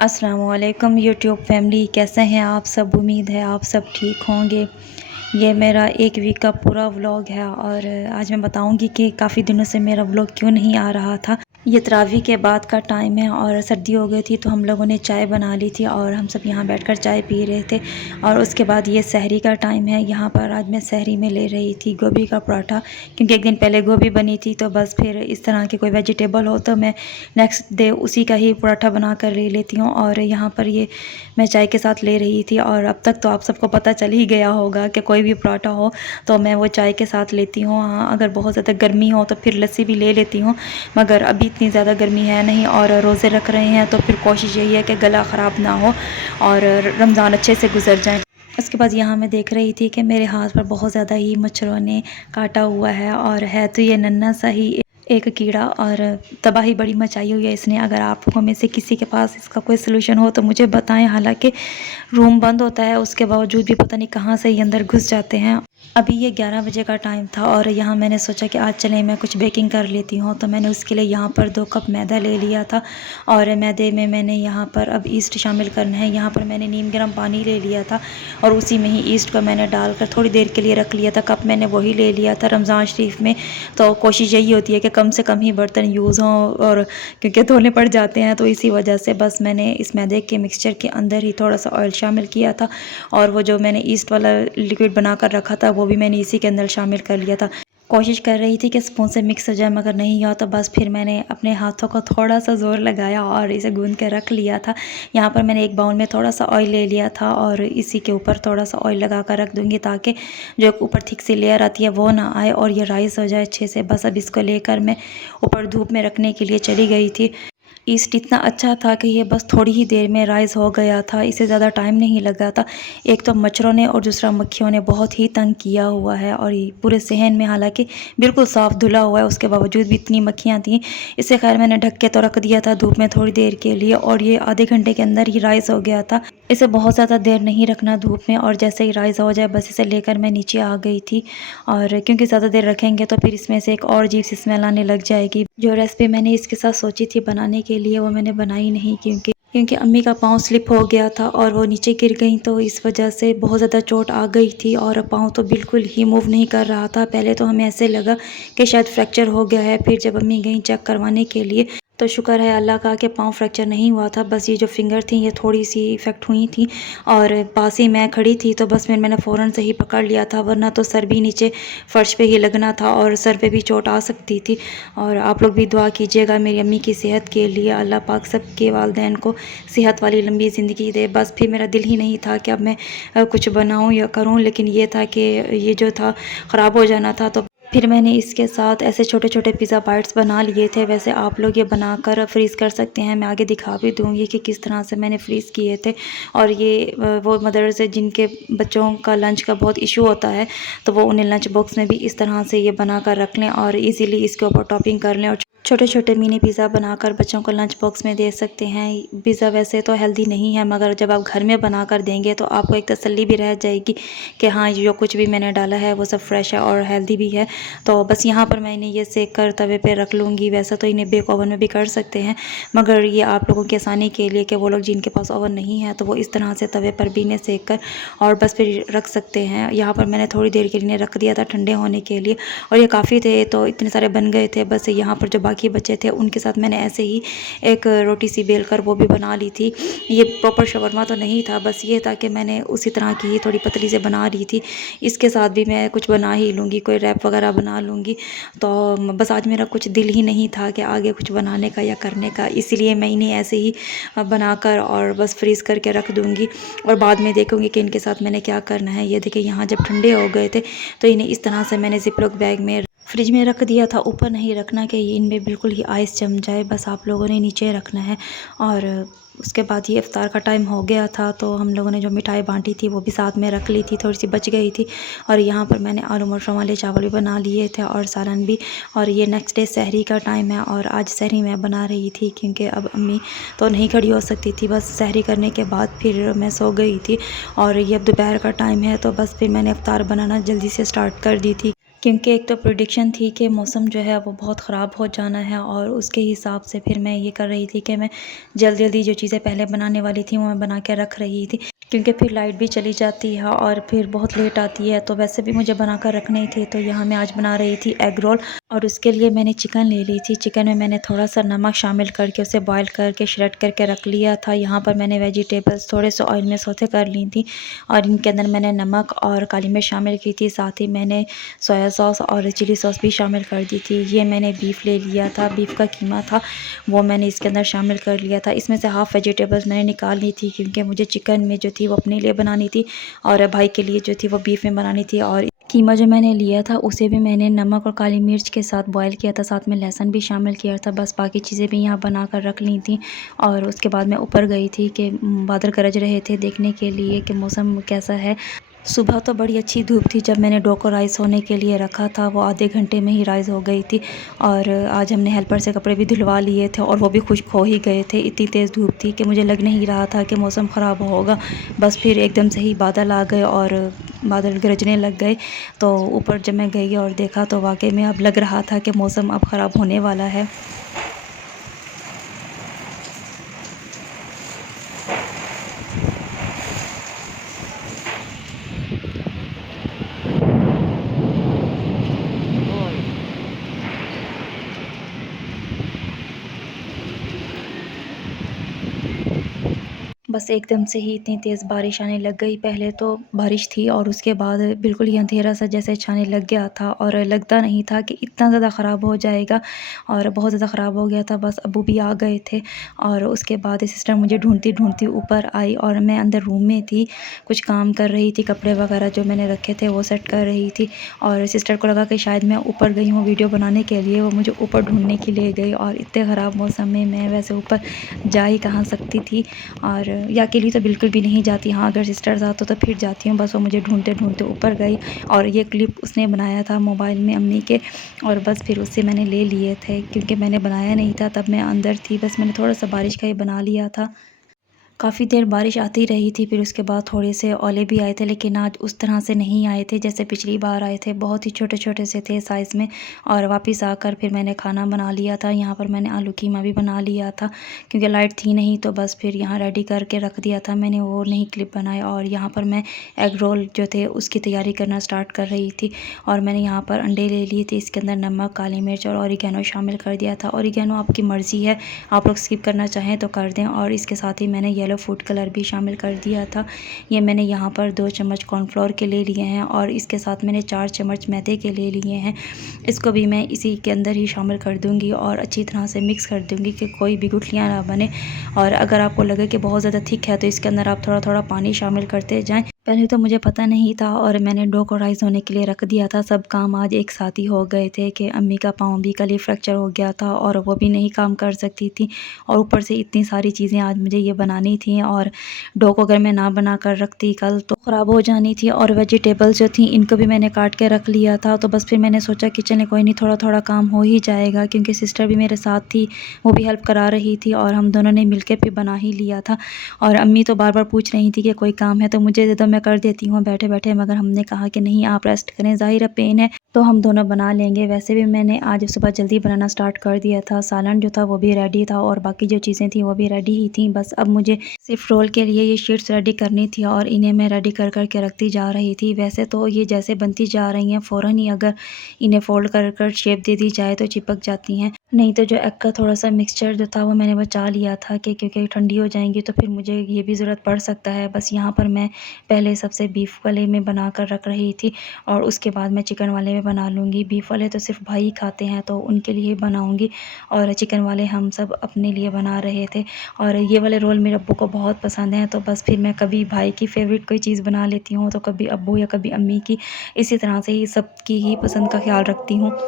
अस्सलामुअलैकुम YouTube family, कैसे हैं आप सब। उम्मीद है आप सब ठीक होंगे। ये मेरा एक वीक का पूरा व्लॉग है और आज मैं बताऊंगी कि काफ़ी दिनों से मेरा व्लॉग क्यों नहीं आ रहा था। ये तरावी के बाद का टाइम है और सर्दी हो गई थी तो हम लोगों ने चाय बना ली थी और हम सब यहाँ बैठकर चाय पी रहे थे। और उसके बाद ये सहरी का टाइम है। यहाँ पर आज मैं सहरी में ले रही थी गोभी का पराठा, क्योंकि एक दिन पहले गोभी बनी थी तो बस फिर इस तरह के कोई वेजिटेबल हो तो मैं नेक्स्ट डे उसी का ही पराठा बना कर ले लेती हूँ। और यहाँ पर ये मैं चाय के साथ ले रही थी और अब तक तो आप सबको पता चल ही गया होगा कि कोई भी पराठा हो तो मैं वो चाय के साथ लेती हूँ। हाँ, अगर बहुत ज़्यादा गर्मी हो तो फिर लस्सी भी ले लेती हूँ, मगर अभी इतनी ज़्यादा गर्मी है नहीं और रोज़े रख रहे हैं तो फिर कोशिश यही है कि गला ख़राब ना हो और रमज़ान अच्छे से गुजर जाए। उसके बाद यहाँ मैं देख रही थी कि मेरे हाथ पर बहुत ज़्यादा ही मच्छरों ने काटा हुआ है और है तो ये नन्हा सा ही एक कीड़ा और तबाही बड़ी मचाई हुई है इसने। अगर आप लोगों में से किसी के पास इसका कोई सलूशन हो तो मुझे बताएं। हालांकि रूम बंद होता है उसके बावजूद भी पता नहीं कहाँ से ही अंदर घुस जाते हैं। अभी ये 11 बजे का टाइम था और यहाँ मैंने सोचा कि आज चले मैं कुछ बेकिंग कर लेती हूँ, तो मैंने उसके लिए यहाँ पर 2 कप मैदा ले लिया था और मैदे में मैंने यहाँ पर अब ईस्ट शामिल करना है। यहाँ पर मैंने नीम गर्म पानी ले लिया था और उसी में ही ईस्ट को मैंने डालकर थोड़ी देर के लिए रख लिया था। कप मैंने वही ले लिया था। रमज़ान शरीफ में तो कोशिश यही होती है कि कम से कम ही बर्तन यूज़ हों और क्योंकि धोने पड़ जाते हैं, तो इसी वजह से बस मैंने इस मैदे के मिक्सचर के अंदर ही थोड़ा सा ऑयल शामिल किया था और वो जो मैंने ईस्ट वाला लिक्विड बना कर रखा था वो भी मैंने इसी के अंदर शामिल कर लिया था। कोशिश कर रही थी कि स्पून से मिक्स हो जाए मगर नहीं हुआ, तो बस फिर मैंने अपने हाथों को थोड़ा सा ज़ोर लगाया और इसे गूंद के रख लिया था। यहाँ पर मैंने एक बाउल में थोड़ा सा ऑयल ले लिया था और इसी के ऊपर थोड़ा सा ऑयल लगा कर रख दूँगी ताकि जो ऊपर थिक सी लेयर आती है वो ना आए और ये राइस हो जाए अच्छे से। बस अब इसको लेकर मैं ऊपर धूप में रखने के लिए चली गई थी। ईस्ट इतना अच्छा था कि ये बस थोड़ी ही देर में राइज़ हो गया था, इसे ज़्यादा टाइम नहीं लगा था। एक तो मच्छरों ने और दूसरा मक्खियों ने बहुत ही तंग किया हुआ है और ये पूरे सहन में हालांकि बिल्कुल साफ़ धुला हुआ है उसके बावजूद भी इतनी मक्खियाँ थीं। इसे खैर मैंने ढक के तो रख दिया था धूप में थोड़ी देर के लिए और ये आधे घंटे के अंदर ही राइज़ हो गया था। इसे बहुत ज़्यादा देर नहीं रखना धूप में और जैसे ही राइज़ हो जाए बस इसे लेकर मैं नीचे आ गई थी। और क्योंकि ज़्यादा देर रखेंगे तो फिर इसमें से एक और अजीब सी स्मेल आने लग जाएगी। जो रेसिपी मैंने इसके साथ सोची थी बनाने के लिए वो मैंने बनाई नहीं, क्योंकि अम्मी का पाँव स्लिप हो गया था और वो नीचे गिर गई तो इस वजह से बहुत ज़्यादा चोट आ गई थी और पाँव तो बिल्कुल ही मूव नहीं कर रहा था। पहले तो हमें ऐसे लगा कि शायद फ्रैक्चर हो गया है, फिर जब अम्मी गई चेक करवाने के लिए तो शुक्र है अल्लाह का कि पाँव फ्रैक्चर नहीं हुआ था। बस ये जो फिंगर थी ये थोड़ी सी इफेक्ट हुई थी और पास ही मैं खड़ी थी तो बस मैंने फ़ौरन से ही पकड़ लिया था, वरना तो सर भी नीचे फ़र्श पे ही लगना था और सर पे भी चोट आ सकती थी। और आप लोग भी दुआ कीजिएगा मेरी अम्मी की सेहत के लिए। अल्लाह पाक सबके वालिदैन को सेहत वाली लंबी ज़िंदगी दे। बस फिर मेरा दिल ही नहीं था कि अब मैं कुछ बनाऊँ या करूँ, लेकिन ये था कि ये जो था ख़राब हो जाना था। तो फिर मैंने इसके साथ ऐसे छोटे छोटे पिज़्ज़ा बाइट्स बना लिए थे। वैसे आप लोग ये बनाकर फ्रीज़ कर सकते हैं, मैं आगे दिखा भी दूँगी कि किस तरह से मैंने फ्रीज़ किए थे। और ये वो मदर्स है जिनके बच्चों का लंच का बहुत इशू होता है तो वो उन्हें लंच बॉक्स में भी इस तरह से ये बना कर रख लें और इजीली इसके ऊपर टॉपिंग कर लें और छोटे छोटे मिनी पिज़्ज़ा बनाकर बच्चों को लंच बॉक्स में दे सकते हैं। पिज़्ज़ा वैसे तो हेल्दी नहीं है मगर जब आप घर में बना कर देंगे तो आपको एक तसल्ली भी रह जाएगी कि हाँ जो कुछ भी मैंने डाला है वो सब फ्रेश है और हेल्दी भी है। तो बस यहाँ पर मैं इन्हें ये सेक कर तवे पे रख लूँगी। वैसे तो इन्हें बेक ओवन में भी कर सकते हैं मगर ये आप लोगों की आसानी के लिए कि वो लोग जिनके पास ओवन नहीं है तो वो इस तरह से तवे पर भी इन्हें सेक कर और बस फिर रख सकते हैं। यहाँ पर मैंने थोड़ी देर के लिए रख दिया था ठंडे होने के लिए और ये काफ़ी थे तो इतने सारे बन गए थे। बस यहाँ पर जो बाकी बचे थे उनके साथ मैंने ऐसे ही एक रोटी सी बेल कर वो भी बना ली थी। ये प्रॉपर शवरमा तो नहीं था, बस ये था कि मैंने उसी तरह की थोड़ी पतली से बना ली थी। इसके साथ भी मैं कुछ बना ही लूँगी, कोई रैप वगैरह बना लूँगी। तो बस आज मेरा कुछ दिल ही नहीं था कि आगे कुछ बनाने का या करने का, इसलिए मैं इन्हें ऐसे ही बनाकर और बस फ्रीज़ करके रख दूँगी और बाद में देखूँगी कि इनके साथ मैंने क्या करना है। ये देखिए यहाँ जब ठंडे हो गए थे तो इन्हें इस तरह से मैंने ज़िप-लॉक बैग में फ्रिज में रख दिया था। ऊपर नहीं रखना कि इनमें बिल्कुल ही आइस जम जाए, बस आप लोगों ने नीचे रखना है। और उसके बाद ये इफ़्तार का टाइम हो गया था तो हम लोगों ने जो मिठाई बांटी थी वो भी साथ में रख ली थी, थोड़ी सी बच गई थी। और यहाँ पर मैंने आलू मटरों वाले चावल भी बना लिए थे और सालन भी। और ये नेक्स्ट डे सहरी का टाइम है और आज सहरी मैं बना रही थी क्योंकि अब अम्मी तो नहीं खड़ी हो सकती थी। बस सहरी करने के बाद फिर मैं सो गई थी और ये अब दोपहर का टाइम है तो बस फिर मैंने इफ़्तार बनाना जल्दी से स्टार्ट कर दी थी। क्योंकि एक तो प्रेडिक्शन थी कि मौसम जो है वो बहुत ख़राब हो जाना है, और उसके हिसाब से फिर मैं ये कर रही थी कि मैं जल्दी-जल्दी जो चीज़ें पहले बनाने वाली थी वो मैं बना के रख रही थी, क्योंकि फिर लाइट भी चली जाती है और फिर बहुत लेट आती है, तो वैसे भी मुझे बनाकर रखने ही थे। तो यहाँ मैं आज बना रही थी एग रोल, और उसके लिए मैंने चिकन ले ली थी। चिकन में मैंने थोड़ा-सा नमक शामिल करके उसे बॉयल करके श्रेड करके रख लिया था। यहाँ पर मैंने वेजिटेबल्स थोड़े से ऑयल में सौते कर ली थी, और इनके अंदर मैंने नमक और काली मिर्च शामिल की थी। साथ ही मैंने सोया सॉस और चिली सॉस भी शामिल कर दी थी। ये मैंने बीफ ले लिया था, बीफ का कीमा था, वो मैंने इसके अंदर शामिल कर लिया था। इसमें से हाफ़ वेजिटेबल्स मैंने निकाल ली थी, क्योंकि मुझे चिकन में जो थी वो अपने लिए बनानी थी, और भाई के लिए जो थी वो बीफ में बनानी थी। और कीमा जो मैंने लिया था उसे भी मैंने नमक और काली मिर्च के साथ बॉयल किया था, साथ में लहसुन भी शामिल किया था। बस बाकी चीज़ें भी यहाँ बना कर रख ली थी, और उसके बाद मैं ऊपर गई थी कि बादल गरज रहे थे देखने के लिए कि मौसम कैसा है। सुबह तो बड़ी अच्छी धूप थी, जब मैंने डो को राइस होने के लिए रखा था वो आधे घंटे में ही राइस हो गई थी। और आज हमने हेल्पर से कपड़े भी धुलवा लिए थे, और वो भी खुश्क हो ही गए थे। इतनी तेज़ धूप थी कि मुझे लग नहीं रहा था कि मौसम ख़राब होगा। बस फिर एकदम से ही बादल आ गए और बादल गरजने लग गए। तो ऊपर जब मैं गई और देखा तो वाकई में अब लग रहा था कि मौसम अब ख़राब होने वाला है। बस एकदम से ही इतनी तेज़ बारिश आने लग गई। पहले तो बारिश थी, और उसके बाद बिल्कुल ही अंधेरा सा जैसे छाने लग गया था, और लगता नहीं था कि इतना ज़्यादा ख़राब हो जाएगा, और बहुत ज़्यादा ख़राब हो गया था। बस अब्बू भी आ गए थे, और उसके बाद सिस्टर मुझे ढूँढती-ढूँढती ऊपर आई, और मैं अंदर रूम में थी, कुछ काम कर रही थी, कपड़े वगैरह जो मैंने रखे थे वो सेट कर रही थी। और सिस्टर को लगा कि शायद मैं ऊपर गई हूँ वीडियो बनाने के लिए, वो मुझे ऊपर ढूँढने के लिए गई, और इतने ख़राब मौसम में मैं वैसे ऊपर जा ही कहाँ सकती थी। और या अकेली तो बिल्कुल भी नहीं जाती। हाँ, अगर सिस्टर्स आते तो फिर जाती हूँ। बस वो मुझे ढूँढते-ढूँढते ऊपर गई, और ये क्लिप उसने बनाया था मोबाइल में अम्मी के, और बस फिर उससे मैंने ले लिए थे, क्योंकि मैंने बनाया नहीं था तब मैं अंदर थी। बस मैंने थोड़ा-सा बारिश का ही बना लिया था। काफ़ी देर बारिश आती रही थी, फिर उसके बाद थोड़े से ओले भी आए थे, लेकिन आज उस तरह से नहीं आए थे जैसे पिछली बार आए थे। बहुत ही छोटे-छोटे से थे साइज़ में। और वापस आकर फिर मैंने खाना बना लिया था। यहाँ पर मैंने आलू कीमा भी बना लिया था, क्योंकि लाइट थी नहीं, तो बस फिर यहाँ रेडी करके रख दिया था मैंने, वो नहीं क्लिप बनाए। और यहाँ पर मैं एग रोल जो थे उसकी तैयारी करना स्टार्ट कर रही थी, और मैंने यहाँ पर अंडे ले लिए थे। इसके अंदर नमक, काली मिर्च और ऑरिगेनो शामिल कर दिया था। ऑरिगेनो आपकी मर्ज़ी है, आप लोग स्किप करना चाहें तो कर दें। और इसके साथ ही मैंने येलो फूड कलर भी शामिल कर दिया था। ये मैंने यहाँ पर 2 चम्मच कॉर्नफ्लोर के ले लिए हैं, और इसके साथ मैंने 4 चम्मच मैदे के ले लिए हैं। इसको भी मैं इसी के अंदर ही शामिल कर दूँगी, और अच्छी तरह से मिक्स कर दूँगी कि कोई भी गुठलियाँ ना बने। और अगर आपको लगे कि बहुत ज़्यादा थिक है तो इसके अंदर आप थोड़ा-थोड़ा पानी शामिल करते जाएँ। पहले तो मुझे पता नहीं था, और मैंने डो को राइस होने के लिए रख दिया था। सब काम आज एक साथ ही हो गए थे कि अम्मी का पाँव भी कल ही फ्रैक्चर हो गया था, और वो भी नहीं काम कर सकती थी, और ऊपर से इतनी सारी चीज़ें आज मुझे ये बनानी थी। और डो को अगर मैं ना बना कर रखती कल तो ख़राब हो जानी थी। और वेजिटेबल्स जो थी इनको भी मैंने काट के रख लिया था। तो बस फिर मैंने सोचा कि चलें कोई नहीं, थोड़ा-थोड़ा काम हो ही जाएगा, क्योंकि सिस्टर भी मेरे साथ थी, वो भी हेल्प करा रही थी, और हम दोनों ने मिलकर फिर बना ही लिया था। और अम्मी तो बार-बार पूछ रही थी कि कोई काम है तो मुझे दे दो, मैं कर देती हूँ बैठे-बैठे, मगर हमने कहा कि नहीं, आप रेस्ट करें, ज़ाहिर है पेन है तो हम दोनों बना लेंगे। वैसे भी मैंने आज सुबह जल्दी बनाना स्टार्ट कर दिया था। सालन जो था वो भी रेडी था, और बाकी जो चीज़ें थी वो भी रेडी ही थी। बस अब मुझे सिर्फ रोल के लिए ये शीट्स रेडी करनी थी, और इन्हें मैं रेडी कर के रखती जा रही थी। वैसे तो ये जैसे बनती जा रही हैं फ़ौरन ही अगर इन्हें फ़ोल्ड कर शेप दे दी जाए तो चिपक जाती हैं। नहीं तो जो एग का थोड़ा-सा मिक्सचर जो था वो मैंने बचा लिया था कि क्योंकि ठंडी हो जाएँगी तो फिर मुझे ये भी ज़रूरत पड़ सकता है। बस यहाँ पर मैं पहले सबसे बीफ वाले में बना कर रख रही थी, और उसके बाद मैं चिकन वाले में बना लूँगी। बीफ वाले तो सिर्फ भाई ही खाते हैं तो उनके लिए बनाऊँगी, और चिकन वाले हम सब अपने लिए बना रहे थे। और ये वाले रोल मेरे अब्बू को बहुत पसंद हैं, तो बस फिर मैं कभी भाई की फ़ेवरेट कोई चीज़ बना लेती हूँ, तो कभी अब्बू या कभी अम्मी की। इसी तरह से ही सबकी ही पसंद का ख़्याल रखती हूँ।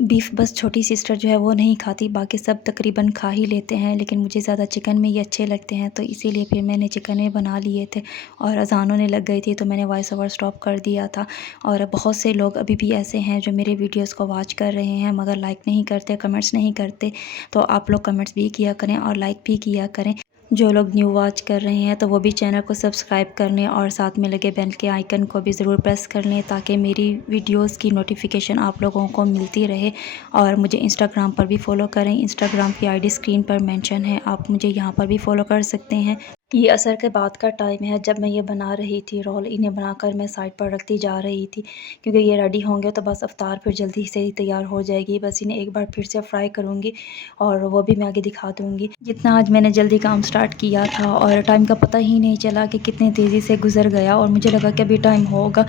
बीफ बस छोटी सिस्टर जो है वो नहीं खाती, बाकी सब तकरीबन खा ही लेते हैं, लेकिन मुझे ज़्यादा चिकन में ये अच्छे लगते हैं, तो इसीलिए फिर मैंने चिकन में बना लिए थे। और अज़ान होने लग गई थी तो मैंने वॉइस ओवर स्टॉप कर दिया था। और बहुत से लोग अभी भी ऐसे हैं जो मेरे वीडियोस को वॉच कर रहे हैं मगर लाइक नहीं करते, कमेंट्स नहीं करते, तो आप लोग कमेंट्स भी किया करें और लाइक भी किया करें। जो लोग न्यू वॉच कर रहे हैं तो वो भी चैनल को सब्सक्राइब कर लें और साथ में लगे बेल के आइकन को भी ज़रूर प्रेस कर लें ताकि मेरी वीडियोस की नोटिफिकेशन आप लोगों को मिलती रहे। और मुझे इंस्टाग्राम पर भी फॉलो करें, इंस्टाग्राम की आईडी स्क्रीन पर मेंशन है, आप मुझे यहाँ पर भी फॉलो कर सकते हैं। ये असर के बाद का टाइम है जब मैं ये बना रही थी रोल। इन्हें बनाकर मैं साइड पर रखती जा रही थी क्योंकि ये रेडी होंगे तो बस अफ्तार फिर जल्दी से ही तैयार हो जाएगी। बस इन्हें एक बार फिर से फ्राई करूँगी और वो भी मैं आगे दिखा दूँगी। जितना आज मैंने जल्दी काम स्टार्ट किया था और टाइम का पता ही नहीं चला कि कितनी तेज़ी से गुजर गया और मुझे लगा कि अभी टाइम होगा।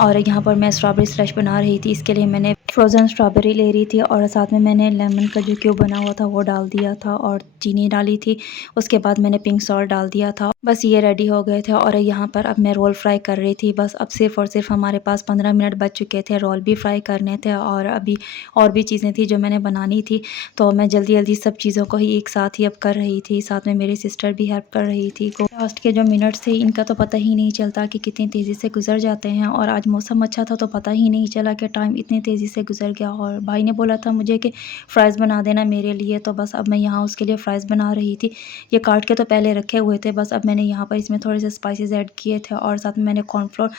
और यहाँ पर मैं स्ट्रॉबेरी स्लैश बना रही थी। इसके लिए मैंने फ्रोज़न स्ट्रॉबेरी ले रही थी और साथ में मैंने लेमन का जो क्यूब बना हुआ था वो डाल दिया था और चीनी डाली थी। उसके बाद मैंने पिंक सॉल्ट डाल दिया था। बस ये रेडी हो गए थे और यहाँ पर अब मैं रोल फ्राई कर रही थी। बस अब सिर्फ़ और सिर्फ हमारे पास 15 मिनट बच चुके थे, रोल भी फ्राई करने थे और अभी और भी चीज़ें थी जो मैंने बनानी थी। तो मैं जल्दी-जल्दी सब चीज़ों को ही एक साथ ही अब कर रही थी। साथ में मेरी सिस्टर भी हेल्प कर रही थी। लास्ट के जो मिनट्स थे इनका तो पता ही नहीं चलता कि कितनी तेज़ी से गुज़र जाते हैं। और आज मौसम अच्छा था तो पता ही नहीं चला कि टाइम इतनी तेज़ी से गुज़र गया। और भाई ने बोला था मुझे कि फ़्राइज़ बना देना मेरे लिए, तो बस अब मैं यहाँ उसके लिए फ़्राइज़ बना रही थी। ये काट के तो पहले रखे हुए थे, बस अब मैंने यहाँ पर इसमें थोड़े से स्पाइसेस ऐड किए थे और साथ में मैंने कॉर्नफ्लोर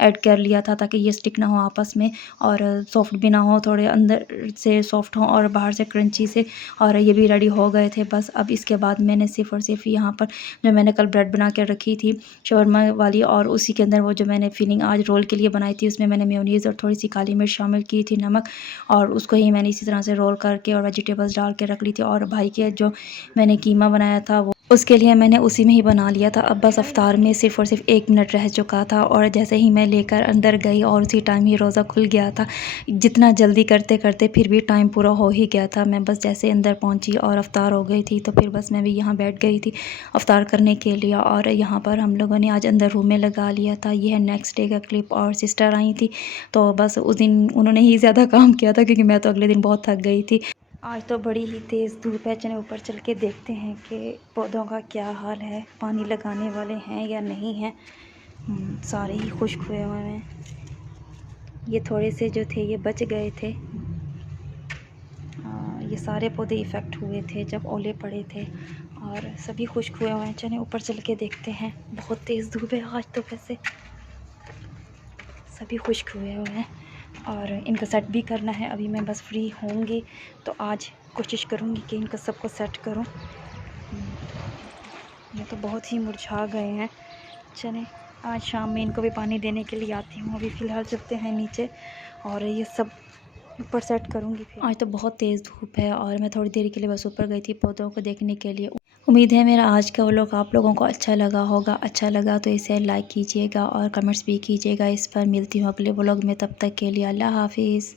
ऐड कर लिया था ताकि ये स्टिक ना हो आपस में और सॉफ्ट भी ना हो, थोड़े अंदर से सॉफ्ट हों और बाहर से क्रंची से। और ये भी रेडी हो गए थे। बस अब इसके बाद मैंने सिर्फ़ और सिर्फ यहाँ पर जो मैंने कल ब्रेड बना के रखी थी शवरमा वाली, और उसी के अंदर वो जो मैंने फिलिंग आज रोल के लिए बनाई थी उसमें मैंने मेयोनीज़ और थोड़ी सी काली मिर्च शामिल की थी, नमक, और उसको ही मैंने इसी तरह से रोल करके और वेजिटेबल्स डाल के रख ली थी। और भाई के जो मैंने कीमा बनाया था वो उसके लिए मैंने उसी में ही बना लिया था। अब बस अफ्तार में सिर्फ़ और सिर्फ 1 मिनट रह चुका था और जैसे ही मैं लेकर अंदर गई और उसी टाइम ही रोज़ा खुल गया था। जितना जल्दी करते-करते फिर भी टाइम पूरा हो ही गया था। मैं बस जैसे अंदर पहुंची और अफ्तार हो गई थी तो फिर बस मैं भी यहाँ बैठ गई थी अफ्तार करने के लिए। और यहाँ पर हम लोगों ने आज अंदर रूम में लगा लिया था। ये है नेक्स्ट डे का क्लिप। और सिस्टर आई थी तो बस उस दिन उन्होंने ही ज़्यादा काम किया था क्योंकि मैं तो अगले दिन बहुत थक गई थी। आज तो बड़ी ही तेज़ धूप है। चले ऊपर चल के देखते हैं कि पौधों का क्या हाल है, पानी लगाने वाले हैं या नहीं हैं। सारे ही खुश्क हुए हुए हैं। ये थोड़े से जो थे ये बच गए थे। ये सारे पौधे इफ़ेक्ट हुए थे जब ओले पड़े थे और सभी खुश्क हुए हुए हैं। चले ऊपर चल के देखते हैं। बहुत तेज़ धूप है आज तो, वैसे सभी खुश्क हुए हुए हैं और इनको सेट भी करना है। अभी मैं बस फ्री होंगी तो आज कोशिश करूँगी कि इनको सबको सेट करूँ। ये तो बहुत ही मुरझा गए हैं। चलें आज शाम में इनको भी पानी देने के लिए आती हूँ। अभी फ़िलहाल चलते हैं नीचे और ये सब ऊपर सेट करूँगी। फिर आज तो बहुत तेज़ धूप है और मैं थोड़ी देर के लिए बस ऊपर गई थी पौधों को देखने के लिए। उम्मीद है मेरा आज का व्लॉग आप लोगों को अच्छा लगा होगा। अच्छा लगा तो इसे लाइक कीजिएगा और कमेंट्स भी कीजिएगा इस पर। मिलती हूँ अगले व्लॉग में, तब तक के लिए अल्लाह हाफिज़।